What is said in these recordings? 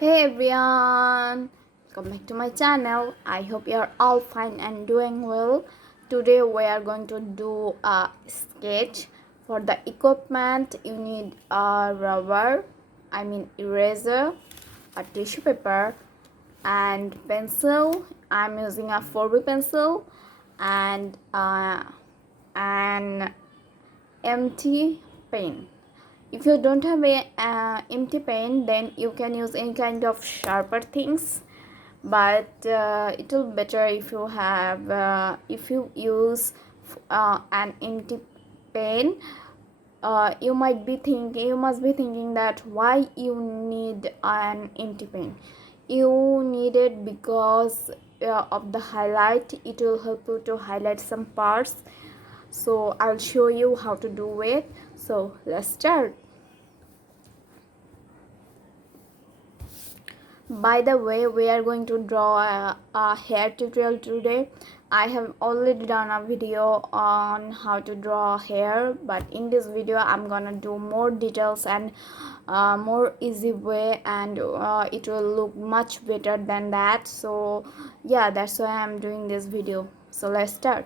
Hey everyone, welcome back to my channel. I hope you are all fine and doing well. Today we are going to do a sketch. For the equipment you need a rubber, eraser, a tissue paper and pencil. I'm using a 4B pencil and an empty pen. If you don't have a empty pen, then you can use any kind of sharper things, but it will better if you have if you use an empty pen. You must be thinking that why you need an empty pen. You need it because of the highlight. It will help you to highlight some parts, so I'll show you how to do it. So let's start. By the way, we are going to draw a hair tutorial today. I have already done a video on how to draw hair, but in this video I'm gonna do more details and more easy way, and it will look much better than that. So yeah, that's why I'm doing this video. So let's start.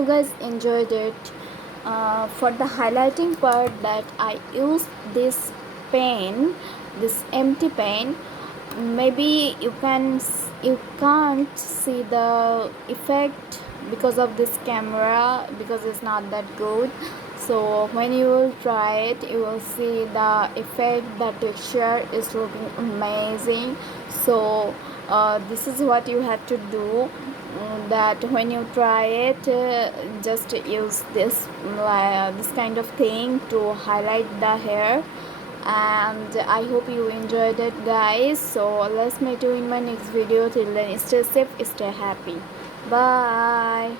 you guys enjoyed it. For the highlighting part, that I used this pen, this empty pen. Maybe you can't see the effect because of this camera, because it's not that good. So when you will try it, you will see the effect. The texture is looking amazing. So this is what you have to do, that when you try it, just use this kind of thing to highlight the hair. And I hope you enjoyed it, guys. So let's meet you in my next video. Till then, stay safe, stay happy. Bye.